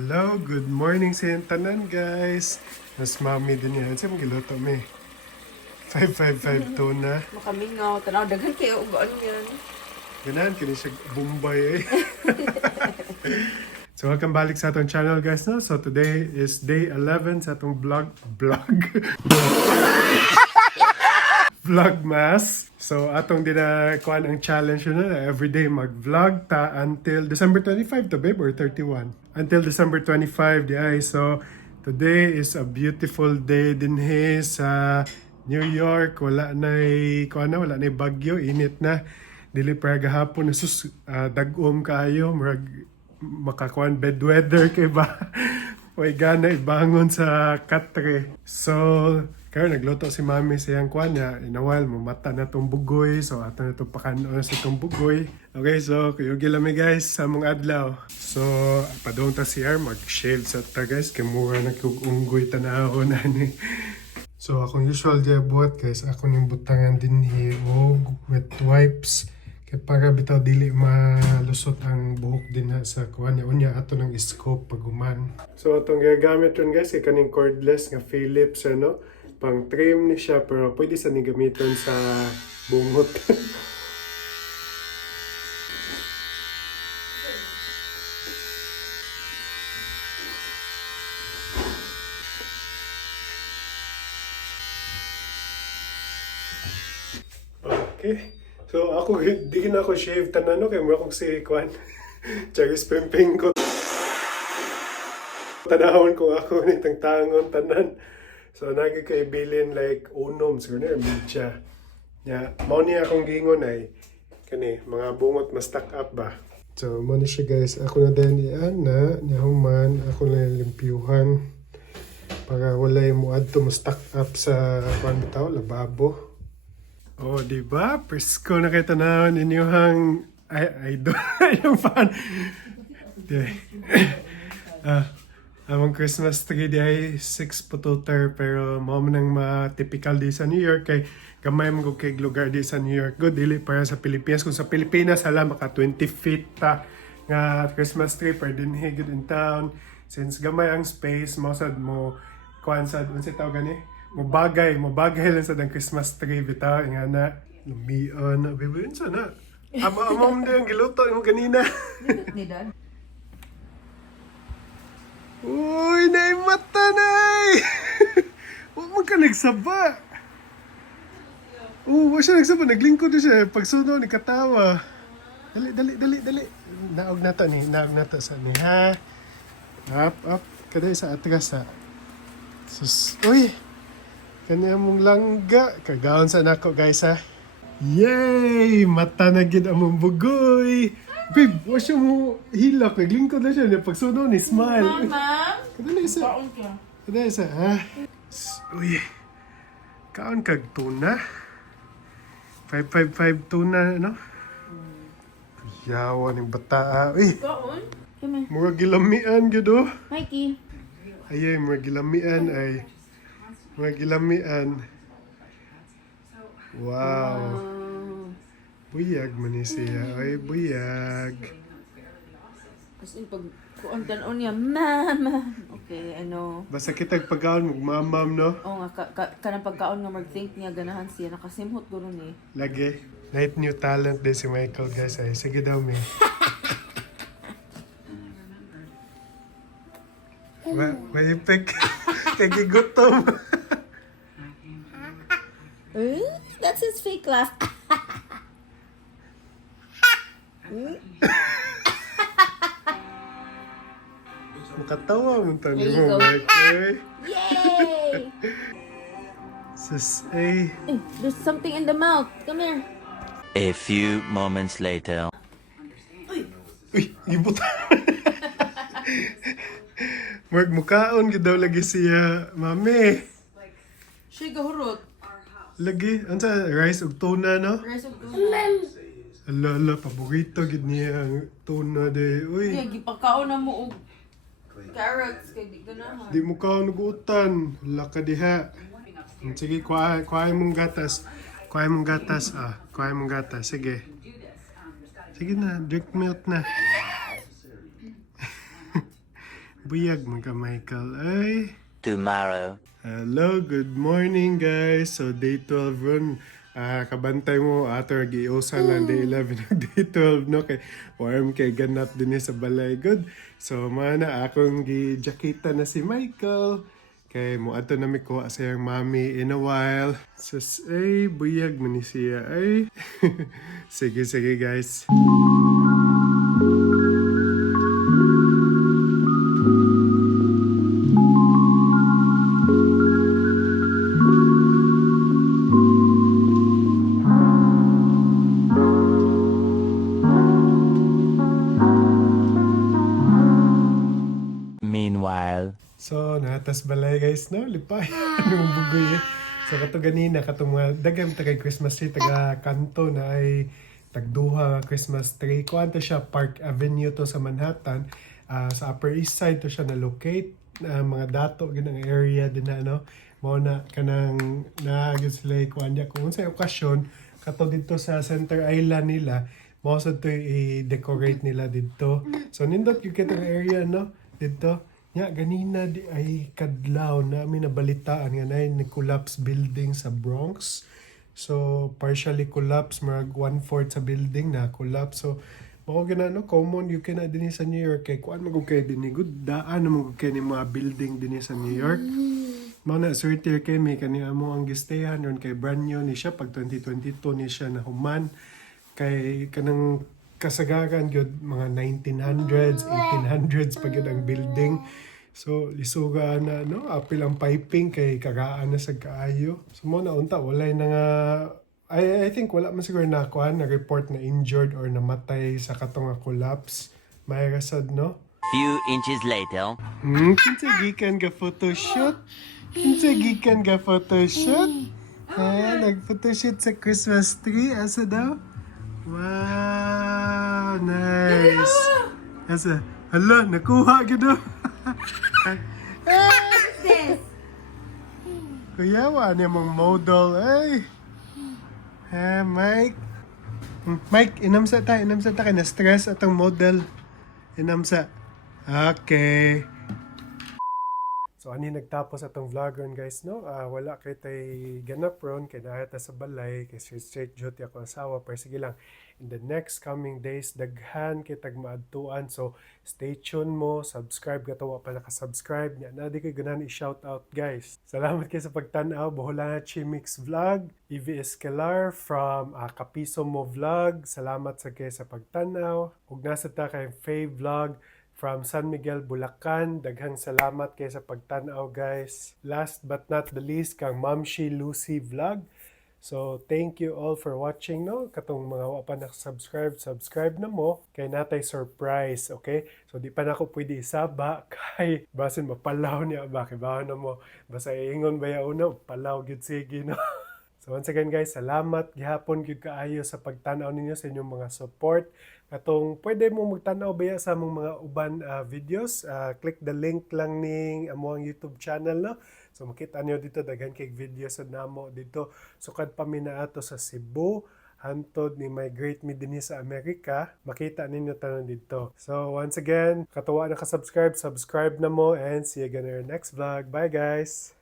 Hello, good morning sa inyong tanan guys. Mas mami din yan. Saan giluto mi? 555 tuna. Makamingaw, tanaw, daghan kayo ugaan yan. Ganan, kini siya Bombay eh. So welcome balik sa atong channel guys. No? So today is day 11 sa atong vlog. Vlogmas. So atong dinakuan ang challenge yun na everyday mag-vlog ta until December 25 to babe or 31. Until December 25 di ay. So today is a beautiful day din he sa New York. Wala na'y bagyo, init na. Dili pa gahapon na dagom kayo, makakuan bed weather kay ba. Way gana ibangon sa katre. So karon nagluto si mami sa iyang kuan niya. In a while, mamata na tong bugoy. So, ato na itong pakanon sa itong bugoy. Okay, so, kuyugi lami guys sa mong adlaw. So, padong ta siya, mag-shave sa ta guys. Kaya mura nagkugunggoy tanahon na ni. So, akong usual dyan buhat guys. Ako ning butangan din o wet wipes. Kaya para bitaw dili malusot ang buhok din na sa kuan niya. Unya, ato ng scope paguman. So, atong gagamit ron guys, kaning cordless nga Philips, ano? Pang trim ni siya pero pwede sa ni gamiton sa bungot. Okay. So ako di na ako shave tanan no kay mo akong si Kwan. Charis pimping ko. Tanahon ko ako nitong tangon tanan. So, nagay kay bilin like unom, siguro na, media. Yeah, mao niya akong gingon ay, kani, mga bungot mas stack up ba? So, mo na siya guys. Ako na din na niyahuman, ako na limpyuhan. Para wala yung muad to mas stack up sa, tao, lababo. Oh, di ba? Presko na kayo tanawin inyong idol, yung fan. Among Christmas tree di ay 6 pututer pero mo man ang ma-typical di sa New York kay gamay mo kay lugar di sa New York. Good dili para sa Pilipinas. Kung sa Pilipinas hala maka 20 feet ta nga Christmas tree per din higit in town. Since gamay ang space mo sad mo kuan sad unsa tawag gani? Mo bagay lang sa dang Christmas tree bitaw nga na lumian na bibin sa na. Amom din ang giluto mo kanina. Nidal. Uy, naimata nay! Huwag mo ka nagsaba. Huwag siya nagsaba. Naglingkod na siya. Pagsunod, nikatawa. Dali. Naog na to ni. Naog na to sa ni. Ha? Up. Kada sa atras ha. Sus. Uy! Kanya mong langga. Kagaon sa nako guys ha. Yay! Mata na gid among bugoy. Babe, wala siya mo hilak. Naglingkod na siya. Pagsunod ni smile. Mama, Kadali isa. baon ka. Kadali isa, ha? Uy. Kaon kag tuna. 555 tuna, no? Yawa ng bata. Uy. Baon? Kame. Mura gilamian, gado. Mikey. Ayay, mura gilamian ay. Mura gilamian. Wow. Buyag man ni siya. Ay, buyag. As in, pag kuan tanon niya, mama. Okay, ano. Basta kitag pagkaon, magmamam, no? Oo nga, kanang pagkaon nga mag-think niya, ganahan siya. Nakasimhot ko ron eh. Lagi. Night new talent din si Michael, guys. Ay, sige daw, me. May pick. Kagigutom. That's his fake laugh. Makatawa mo tayo There you mo, go. Michael. Yay! Sis, ay. There's something in the mouth. Come here. A few moments later. Uy, ibuta. Mark, mukaon daw lagi siya, mami. Siya gahurot. Lagi, ano sa rice ug tuna, no? Rice of tuna. Ala, paborito gid niya ang tuna de. Uy, Kaya gipakaon na mo og carrots kay di ganahan. di mo ka nagutan. Laka diha. Sige, kuhay mong gatas. Kuhay mong gatas, Kuhay mong gatas, sige. Sige na, drink milk na. Buyag mga Michael ay. Tomorrow. Hello, good morning guys. So day 12 ron. Kabantay mo ato giusa lang day 11 ug day 12 no kay warm kay ganap din sa balay good. So mana akong gi-jakita na si Michael. Kay mo ato na mi kuha sa iyang mami in a while. Sus ay buyag man ni siya ay. Sige guys. Meanwhile. So, natas balay guys, no? Lipay. Anong bugoy eh. So, kato ganina, katong mga dagang tagay Christmas tree, taga kanto na ay tagduha nga Christmas tree. Kuwanto siya, Park Avenue to sa Manhattan. Sa Upper East Side to siya na-locate. Mga dato, ganang area din na, no? Mao na, kanang naagad sila kuwan niya. Kung sa okasyon, kato dito sa Center Island nila, mao sa to i-decorate nila dito. So, nindot yung kitang area, no? Dito. Nya ganina di ay kadlaw namin nabalitaan nga nag-collapse building sa Bronx. So partially collapse, marag 1/4 sa building na collapse. So mao gina no common you can din sa New York kay kuan magud kay dinhi good daan mo kay ni mga building din sa New York. Mao na swerte kay may kani amo ang gistayan ron kay brand new ni siya pag 2022 ni siya na human kay kanang kasagaran gyud mga 1900s, 1800s pag yun ang building. So lisuga na no, apil ang piping kay kagaan na sa kaayo. So mo na unta walay na nga I think wala man siguro na kuan na report na injured or namatay sa katong nga collapse. May rasad no. Few inches later. Kinsa gikan ga photoshoot? Kinsa gikan ga photoshoot? Nag-photoshoot sa Christmas tree asa daw? Wow, nice. Asa? Hala, nakuha gito. Kuya, wala mong model, ay. Mike. Mike, inamsa ta, kay na-stress atong model. Inamsa. Okay. So ani nagtapos atong vlog ron guys no. Wala kay tay ganap ron kay dahil ta sa balay kay straight duty ako asawa pero sige lang in the next coming days daghan kay tag maadtuan so stay tuned mo, subscribe ka wa pa naka-subscribe nya na di kay ganan i-shout out guys. Salamat kay sa pagtan-aw Boholana Chimix Vlog, EV Escalar from Kapiso Mo Vlog. Salamat sa kay sa pagtan-aw. Ug nasa ta kay Faye Vlog from San Miguel, Bulacan. Daghang salamat kay sa pagtan-aw guys. Last but not the least kang Mamshi Lucy Vlog. So thank you all for watching no. Katong mga wa pa subscribe na mo kay natay surprise, okay? So di pa nako pwede isaba kay basin mapalaw niya ba kay bawo na mo. Basta ingon ba yaw no, palaw gid sige no. So once again guys, salamat gihapon gyud kaayo sa pagtan-aw ninyo sa inyong mga support. Katong pwede mo magtan-aw baya sa among mga uban videos, click the link lang ning among YouTube channel no. So makita niyo dito daghan kay videos sa namo dito. Sukad pa mi na ato sa Cebu, hantod ni migrate mi dinhi sa Amerika, makita ninyo tanan dito. So once again, katuwa na ka-subscribe na mo and see you again in our next vlog. Bye guys.